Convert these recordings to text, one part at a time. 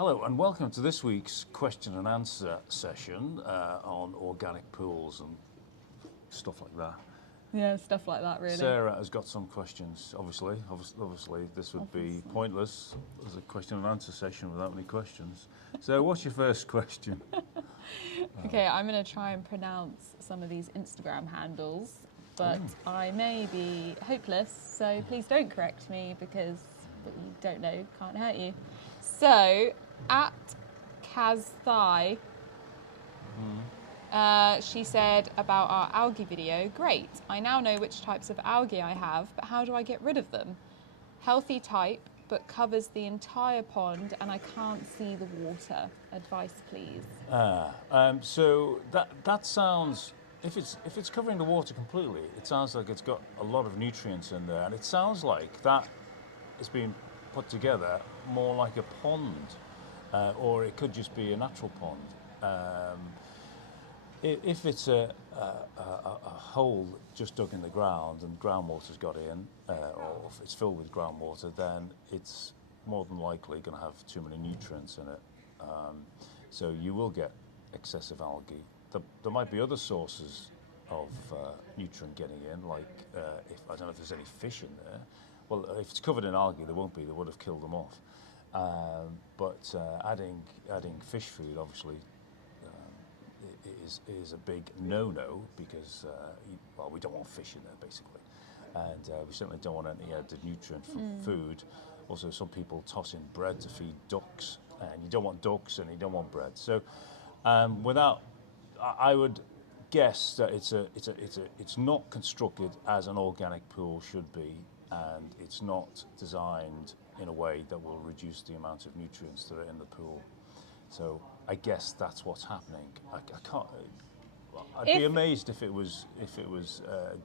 Hello and welcome to this week's question and answer session on organic pools and stuff like that. Yeah, stuff like that, really. Sarah has got some questions, obviously. Obviously, this would be pointless as a question and answer session without any questions. So what's your first question? Okay, I'm going to try and pronounce some of these Instagram handles, but I may be hopeless, so please don't correct me because what you don't know can't hurt you. So, at Kazthai, she said about our algae video, great, I now know which types of algae I have, but how do I get rid of them? Healthy type, but covers the entire pond and I can't see the water. Advice, please. So that sounds, if it's covering the water completely, it sounds like it's got a lot of nutrients in there, and it sounds like that is being put together more like a pond, or it could just be a natural pond. If it's a hole just dug in the ground and groundwater's got in, or if it's filled with groundwater, then it's more than likely going to have too many nutrients in it. So you will get excessive algae. There might be other sources of nutrient getting in, like I don't know if there's any fish in there. Well, if it's covered in algae, there won't be. They would have killed them off. But adding fish food, obviously, is a big no-no because we don't want fish in there basically, and we certainly don't want any added nutrient from food. Also, some people toss in bread to feed ducks, and you don't want ducks and you don't want bread. So, I would guess that it's not constructed as an organic pool should be, and it's not designed in a way that will reduce the amount of nutrients that are in the pool. So I guess that's what's happening. I can't. I'd be amazed if it was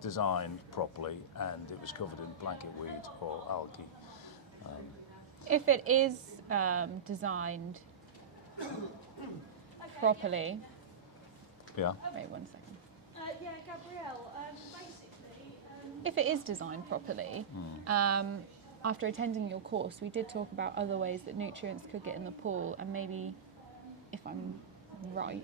designed properly and it was covered in blanket weed or algae. If it is designed properly. Yeah. Wait 1 second. Yeah, Gabrielle, basically... If it is designed properly, after attending your course, we did talk about other ways that nutrients could get in the pool, and maybe, if I'm right,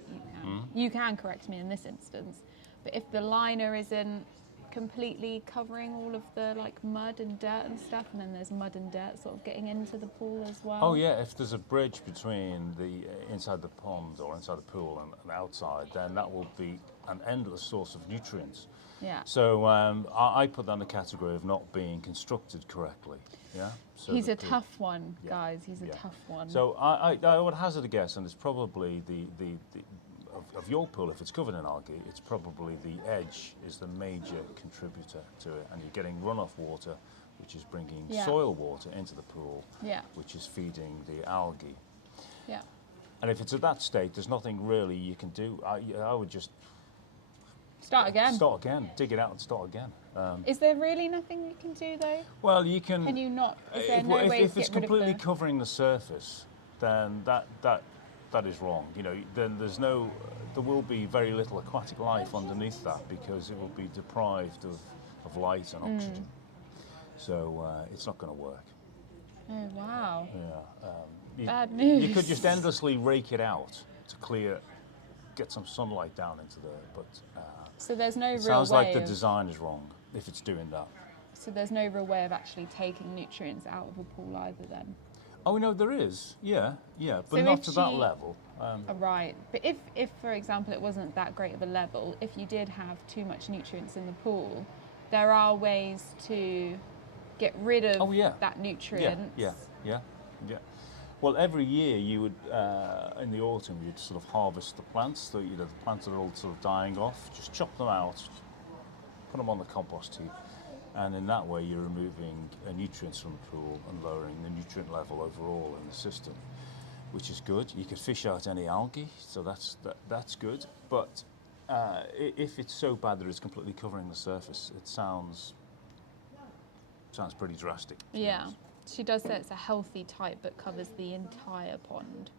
you can correct me in this instance, but if the liner isn't completely covering all of the mud and dirt and stuff, and then there's mud and dirt sort of getting into the pool as well. Oh yeah, if there's a bridge between the inside the pond or inside the pool and outside, then that will be an endless source of nutrients. Yeah. So I put that in the category of not being constructed correctly. Yeah. So he's a tough one, guys. He's a tough one. So I would hazard a guess, and it's probably the of your pool, if it's covered in algae, it's probably the edge is the major contributor to it, and you're getting runoff water, which is bringing soil water into the pool, which is feeding the algae. Yeah. And if it's at that state, there's nothing really you can do. I would just start again. Start again. Dig it out and start again. Is there really nothing you can do though? Well, you can. Can you not? Is there no way if to it's get rid completely of the... covering the surface, then that is wrong. You know, then there will be very little aquatic life underneath that because it will be deprived of light and oxygen. So it's not going to work. Oh wow. Yeah. Bad news. You could just endlessly rake it out to get some sunlight down into there, but so there's no real way. Sounds like the design is wrong if it's doing that. So there's no real way of actually taking nutrients out of a pool either then? Oh no, there is. Yeah, but so not to that level. Right, but if for example it wasn't that great of a level, if you did have too much nutrients in the pool, there are ways to get rid of that nutrient. Yeah. Well, every year you would, in the autumn, you'd sort of harvest the plants. The plants that are all sort of dying off. Just chop them out, put them on the compost heap, and in that way you're removing nutrients from the pool and lowering the nutrient level overall in the system, which is good. You could fish out any algae, so that's good. But if it's so bad that it's completely covering the surface, it sounds pretty drastic. Yeah. She does say it's a healthy type but covers the entire pond,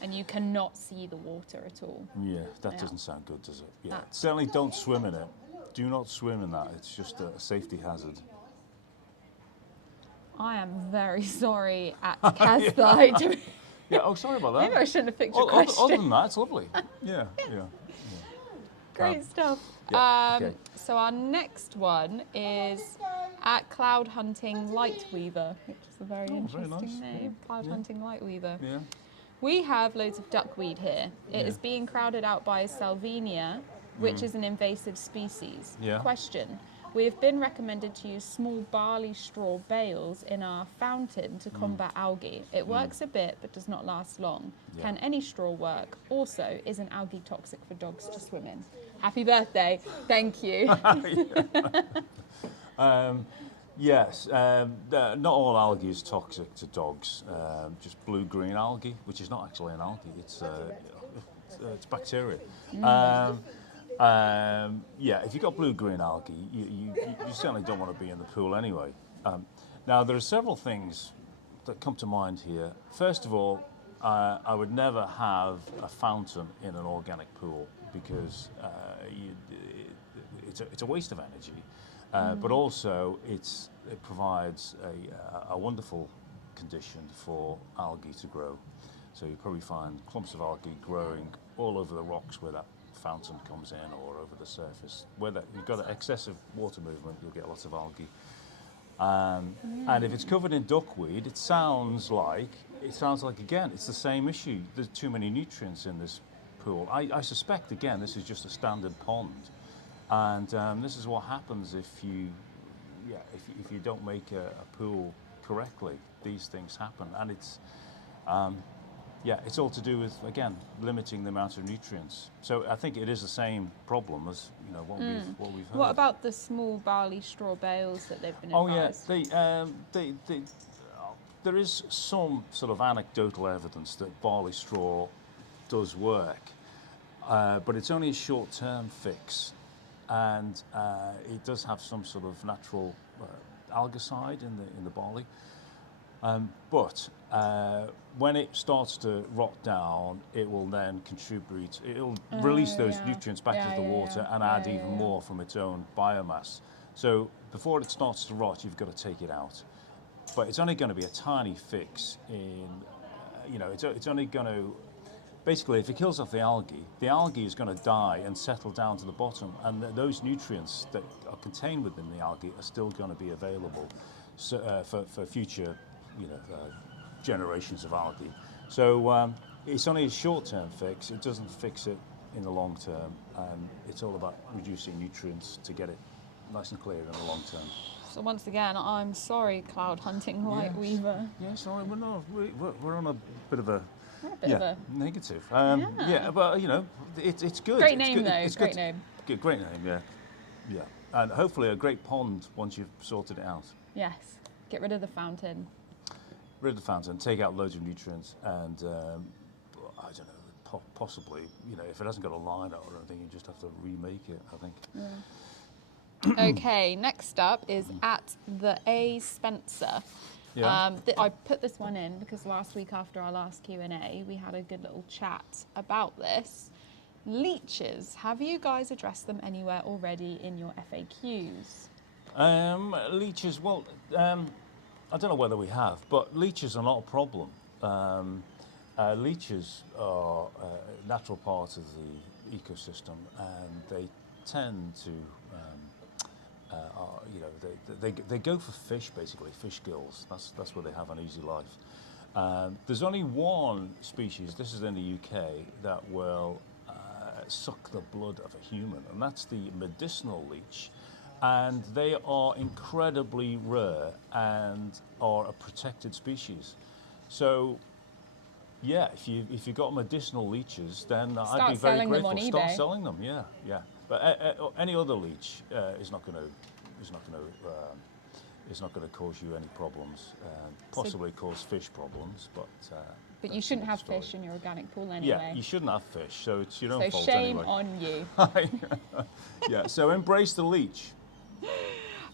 and you cannot see the water at all. Yeah, that doesn't sound good, does it? Yeah. Certainly don't swim in it. Do not swim in that. It's just a safety hazard. I am very sorry at Kazthai. Yeah. Oh, sorry about that. Maybe I shouldn't have picked your Other question. than that, it's lovely. Yeah. Yeah. Great stuff. yeah, okay. So our next one is at Cloud Hunting Lightweaver, which is a very very interesting nice. name. Cloud Hunting Lightweaver. Yeah. We have loads of duckweed here. It is being crowded out by Salvinia, which is an invasive species. Yeah. Question. We have been recommended to use small barley straw bales in our fountain to combat algae. It works a bit, but does not last long. Yeah. Can any straw work? Also, is an algae toxic for dogs to swim in? Happy birthday. Thank you. Yes, not all algae is toxic to dogs. Just blue-green algae, which is not actually an algae, it's bacteria. Yeah, if you've got blue-green algae, you certainly don't want to be in the pool anyway. Now, there are several things that come to mind here. First of all, I would never have a fountain in an organic pool because it's a waste of energy. But also, it provides a wonderful condition for algae to grow. So you probably find clumps of algae growing all over the rocks where that fountain comes in, or over the surface. Where you've got an excessive water movement, you'll get lots of algae. And if it's covered in duckweed, it sounds like again, it's the same issue. There's too many nutrients in this pool. I suspect again, this is just a standard pond. And this is what happens if you don't make a pool correctly. These things happen, and it's all to do with, again, limiting the amount of nutrients. So I think it is the same problem as what we've heard. What about the small barley straw bales that they've been advised? There is some sort of anecdotal evidence that barley straw does work, but it's only a short-term fix. And it does have some sort of natural algicide in the barley, but when it starts to rot down, it will then contribute. It'll release those nutrients back into the water and add even more from its own biomass. So before it starts to rot, you've got to take it out. But it's only going to be a tiny fix. It's only going to. Basically, if it kills off the algae is going to die and settle down to the bottom, and those nutrients that are contained within the algae are still going to be available for future, generations of algae. So it's only a short-term fix. It doesn't fix it in the long term, and it's all about reducing nutrients to get it nice and clear in the long term. So once again, I'm sorry, Cloud Hunting Lightweaver. Yeah, sorry, we're on a bit of a. Negative. Yeah. Yeah, but it's good. Great It's name good. though. It's Great good. name. Great name. Yeah, and hopefully a great pond once you've sorted it out. Yes. Get rid of the fountain. Rid of the fountain, take out loads of nutrients, and I don't know, possibly if it hasn't got a line or anything, you just have to remake it. I think. Yeah. Okay. Next up is at the A Spencer. Yeah. I put this one in because last week after our last Q&A, we had a good little chat about this. Leeches, have you guys addressed them anywhere already in your FAQs? Leeches, well, I don't know whether we have, but leeches are not a problem. Leeches are a natural part of the ecosystem, and they tend to they go for fish, basically, fish gills. That's where they have an easy life. There's only one species, this is in the UK, that will suck the blood of a human, and that's the medicinal leech. And they are incredibly rare and are a protected species. So, yeah, if you got medicinal leeches, then I'd be very grateful. Start selling them, yeah. But any other leech is not going to cause you any problems. Possibly cause fish problems, but. But you shouldn't have fish in your organic pool anyway. Yeah, you shouldn't have fish, so it's your own fault anyway. So shame on you. Yeah, so embrace the leech.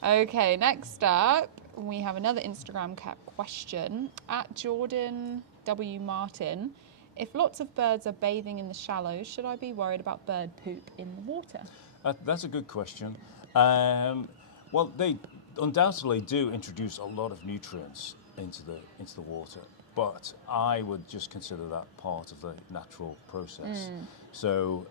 Okay, next up, we have another Instagram question at Jordan W. Martin. If lots of birds are bathing in the shallows, should I be worried about bird poop in the water? That's a good question. Well, they undoubtedly do introduce a lot of nutrients into the water. but I would just consider that part of the natural process. So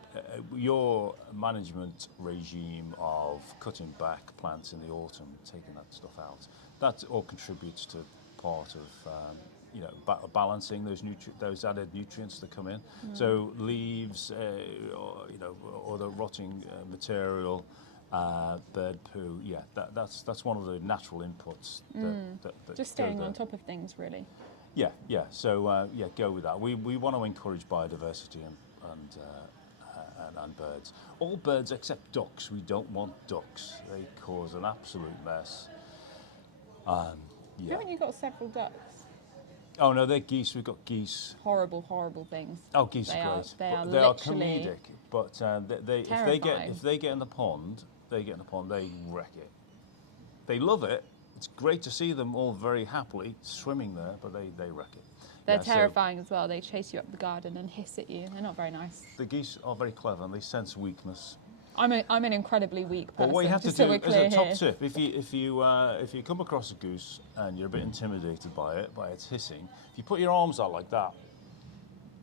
your management regime of cutting back plants in the autumn, taking that stuff out, that all contributes to part of balancing those added nutrients that come in. So leaves, or the rotting material, bird poo. Yeah, that's one of the natural inputs. That Just go staying there. on top of things, really. Yeah. So go with that. We want to encourage biodiversity and birds. All birds except ducks. We don't want ducks. They cause an absolute mess. Haven't you got several ducks? Oh no, they're geese. We've got geese. Horrible, horrible things. Oh, geese They are are- great. they But are they are literally comedic. But terrifying. if they get in the pond, they wreck it. They love it. It's great to see them all very happily swimming there, but they wreck it. They're Yeah, so terrifying as well. They chase you up the garden and hiss at you. They're not very nice. the geese are very clever and they sense weakness. I'm an incredibly weak person. But what you have to just do so we're as clear a top here. tip, if you come across a goose and you're a bit intimidated by its hissing, if you put your arms out like that,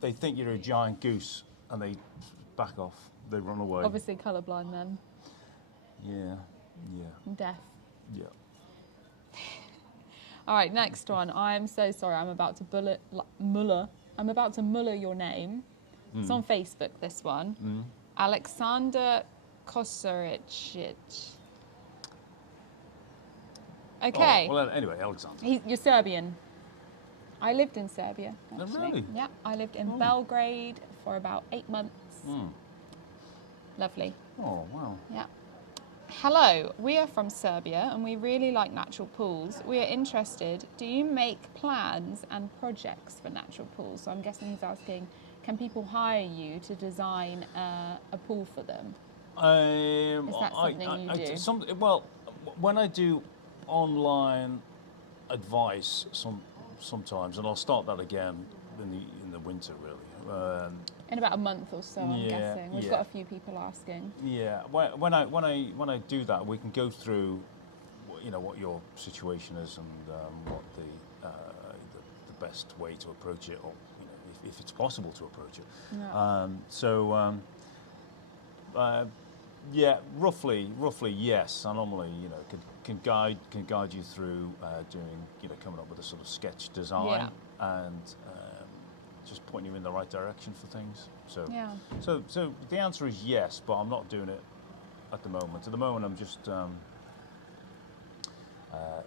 they think you're a giant goose and they back off. They run away. Obviously colourblind then. Yeah. And deaf. Yeah. All right, next one. I am so sorry. I'm about to muller your name. It's on Facebook, this one. Alexander Kosaricic. Okay. Oh, well, anyway, Alexander. You're Serbian. I lived in Serbia, Oh, actually. really? Yeah, I lived in Belgrade for about 8 months. Lovely. Oh, wow. Yeah. Hello, we are from Serbia and we really like natural pools. We are interested. Do you make plans and projects for natural pools? So I'm guessing he's asking, can people hire you to design a pool for them? Is that something you do? Well, when I do online advice, sometimes, and I'll start that again in the winter, really. In about a month or so, I'm guessing. We've yeah. got a few people asking. Yeah, when I do that, we can go through, what your situation is and what the best way to approach it, or if it's possible to approach it. Yeah. Roughly yes. I normally can guide you through doing coming up with a sort of sketch design and just point you in the right direction for things. So the answer is yes, but I'm not doing it at the moment. At the moment, I'm just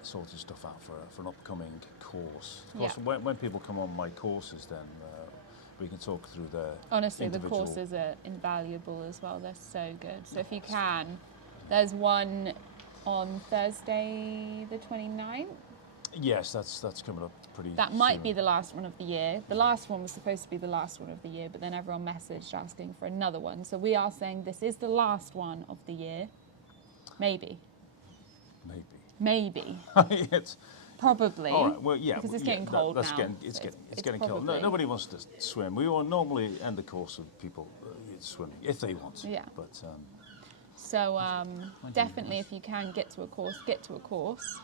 sorting stuff out for an upcoming course. Of course, when people come on my courses, then we can talk through their Honestly, the individual. courses are invaluable as well. They're so good. So if you can, there's one on Thursday the 29th. Yes, that's coming up pretty That might soon. be the last one of the year. The last one was supposed to be the last one of the year, but then everyone messaged asking for another one. So we are saying this is the last one of the year. Maybe. It's, Probably. all right. Well, yeah. Because it's yeah, getting cold that's now. It's so getting cold. No, probably- nobody wants to swim. We will normally end the course with people swimming if they want to. Yeah. But So definitely, if you can get to a course, get to a course.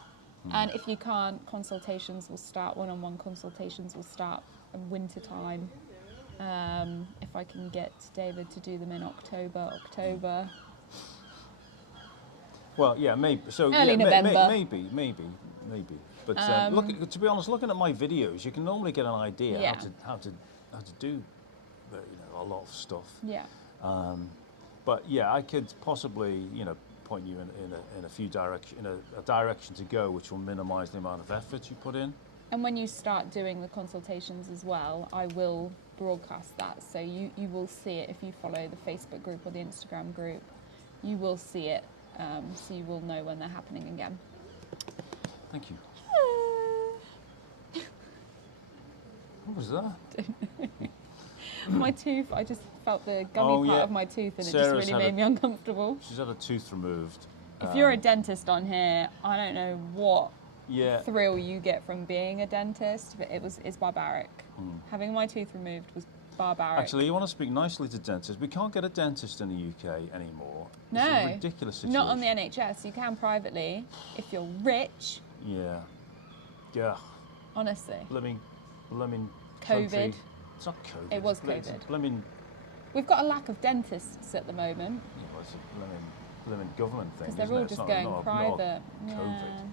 And if you can't, consultations will start. One-on-one consultations will start in winter time. If I can get David to do them in October. well, yeah, maybe. So Early yeah, November. maybe. But to be honest, looking at my videos, you can normally get an idea Yeah. how to do a lot of stuff. Yeah. But yeah, I could possibly point you in a direction to go, which will minimise the amount of effort you put in. And when you start doing the consultations as well, I will broadcast that. So you will see it if you follow the Facebook group or the Instagram group. You will see it, so you will know when they're happening again. Thank you. What was that? My tooth, I just felt the gummy part of my tooth and it Sarah's just really had made me uncomfortable. She's had a tooth removed. If you're a dentist on here, I don't know what Yeah. thrill you get from being a dentist, but it's barbaric. Having my tooth removed was barbaric. Actually, you want to speak nicely to dentists. We can't get a dentist in the UK anymore. No, It's a ridiculous situation. not on the NHS. You can privately if you're rich. Yeah. Yeah. Honestly, Living blooming COVID. country. It's not COVID. It was It's a COVID. blooming, We've got a lack of dentists at the moment it's a blooming government thing, because they're isn't all it? It's just not- going not a- private. not a COVID.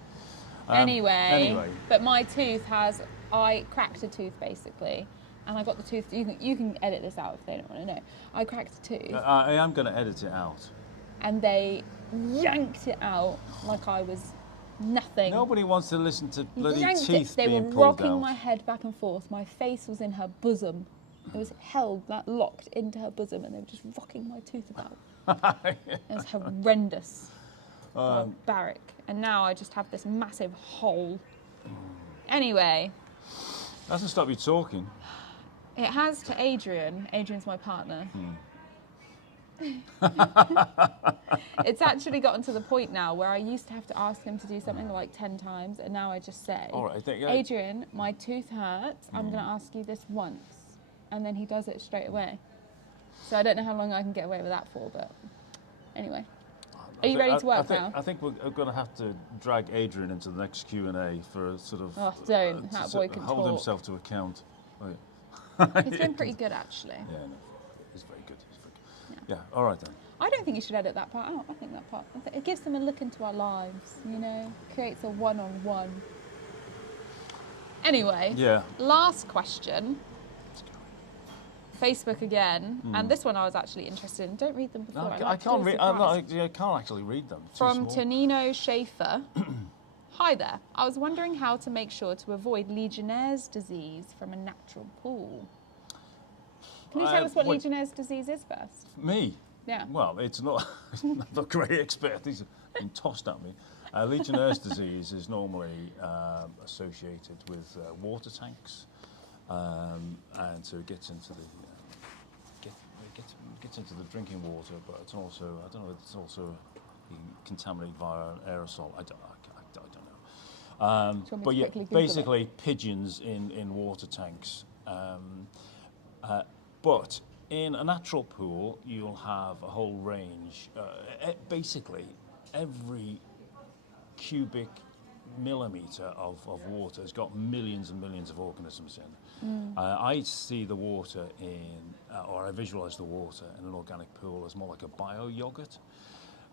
Yeah. Anyway, anyway. but my tooth has. I cracked a tooth basically, and I got the tooth. You can edit this out if they don't want to know. I cracked a tooth, I am going to edit it out. and they yanked it out like I was nothing. Nobody wants to listen to bloody Yanked teeth it. They being were pulled rocking out. my head back and forth. My face was in her bosom. It was held, locked into her bosom, and they were just rocking my tooth about. It was horrendous. Barbaric. And now I just have this massive hole. Anyway, Doesn't stop you talking. it has to Adrian. Adrian's my partner. It's actually gotten to the point now where I used to have to ask him to do something like 10 times, and now I just say, All right, Adrian, my tooth hurts. I'm going to ask you this once. And then he does it straight away. So I don't know how long I can get away with that for, but anyway. Are you ready to work now? I think we're going to have to drag Adrian into the next Q&A for a sort of... Oh, don't. That boy can hold talk. himself to account. Oh, yeah. He's been pretty good, actually. Yeah, no, he's very good. He's very good. Yeah, all right then. I don't think you should edit that part out. I think that part, it gives them a look into our lives, you know, creates a one-on-one. Anyway, Yeah. last question. Facebook again, and this one I was actually interested in. Don't read them before. I can't read. I can't actually read them. Too From small. Tonino Schaefer. Hi there. I was wondering how to make sure to avoid Legionnaires' disease from a natural pool. Can you tell us what Legionnaires' disease is first? Me? Yeah. Well, it's not. I'm not a great expert. These have been tossed at me. Legionnaires' disease is normally associated with water tanks, and so it gets into the gets into the drinking water, but it's also, I don't know, it's also contaminated via an aerosol. I don't know. But yeah, basically pigeons in water tanks. But in a natural pool, you'll have a whole range. Basically, every cubic millimetre of water has got millions and millions of organisms in. I see the water or I visualise the water in an organic pool as more like a bio-yogurt.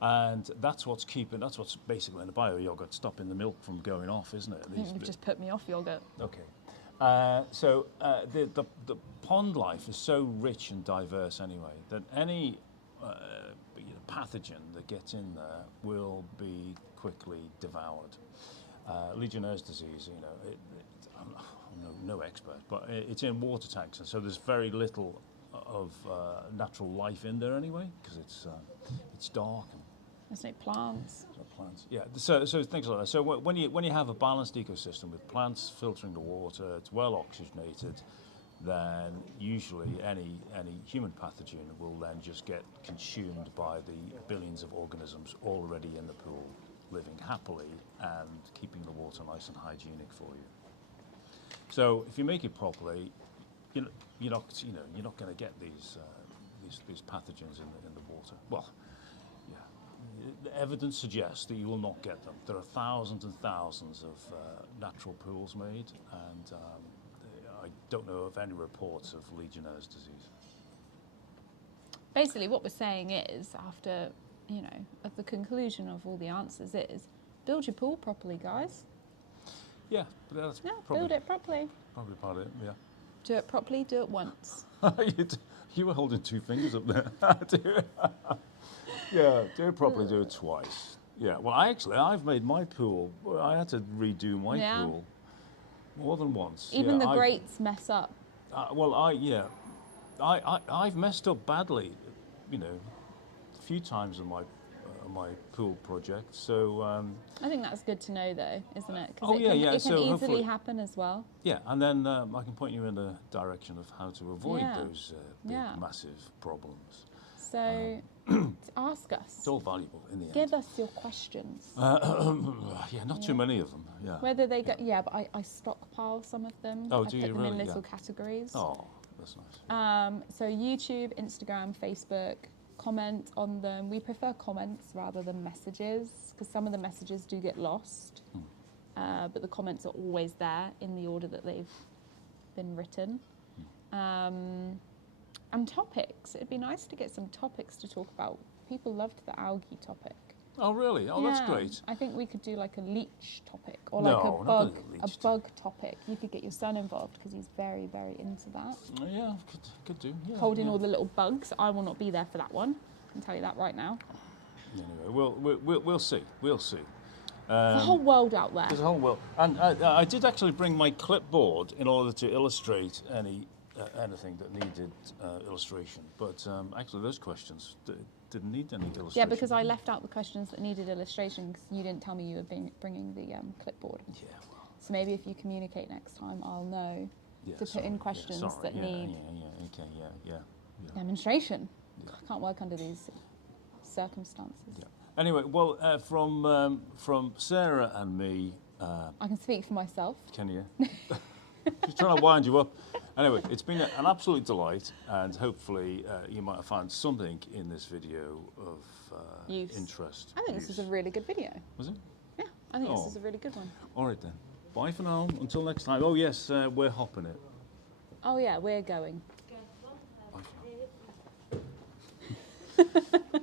And that's what's basically in a bio-yogurt stopping the milk from going off, isn't it? I think you've just put me off yogurt. Okay. So the pond life is so rich and diverse anyway that any pathogen that gets in there will be quickly devoured. Legionnaires' disease, I'm no expert, but it's in water tanks, and so there's very little of natural life in there anyway, because it's dark. And there's no plants. there's no plants. Yeah, so things like that. So when you have a balanced ecosystem with plants filtering the water, it's well oxygenated, then usually any human pathogen will then just get consumed by the billions of organisms already in the pool, living happily and keeping the water nice and hygienic for you. So if you make it properly, you're not going to get these pathogens in the water. Well, yeah, the evidence suggests that you will not get them. There are thousands and thousands of natural pools made, and I don't know of any reports of Legionnaires' disease. Basically, what we're saying is, after, at the conclusion of all the answers is, build your pool properly, guys. Yeah, but that's build it properly. Probably part of it, yeah. Do it properly, do it once. You were holding two fingers up there. Yeah, do it properly, do it twice. Yeah, well, I've made my pool, I had to redo my pool more than once. Even the grates mess up. I've messed up badly, a few times in my pool project. So I think that's good to know, though, isn't it? Oh, Because it can so easily happen as well. Yeah, and then I can point you in the direction of how to avoid those big, massive problems. So ask us. It's all valuable in the end. Give us your questions. Not too many of them. Yeah. Whether they go, but I stockpile some of them. Oh, I do put you them in really? little categories. Oh, that's nice. So YouTube, Instagram, Facebook, comment on them. We prefer comments rather than messages because some of the messages do get lost. But the comments are always there in the order that they've been written. And topics. It'd be nice to get some topics to talk about. People loved the algae topic. Oh, really? Oh, that's great. I think we could do like a leech topic or No, like not a bug topic. You could get your son involved because he's very, very into that. Yeah, could do. Yeah, Holding all the little bugs. I will not be there for that one. I can tell you that right now. Anyway, we'll see. We'll see. There's a whole world out there. There's a whole world. And I did actually bring my clipboard in order to illustrate anything that needed illustration. But actually, those questions didn't need any illustration. Yeah, because I left out the questions that needed illustration because you didn't tell me you were bringing the clipboard. Yeah, well. So maybe if you communicate next time, I'll know to put in questions that need demonstration. Yeah. I can't work under these circumstances. Yeah. Anyway, well, from Sarah and me, I can speak for myself. can you? Just trying to wind you up. Anyway, it's been an absolute delight, and hopefully you might have found something in this video of interest. I think this is a really good video. Was it? Yeah, I think this is a really good one. All right then. Bye for now. Until next time. Oh yes, we're hopping it. Oh yeah, we're going. Bye for now.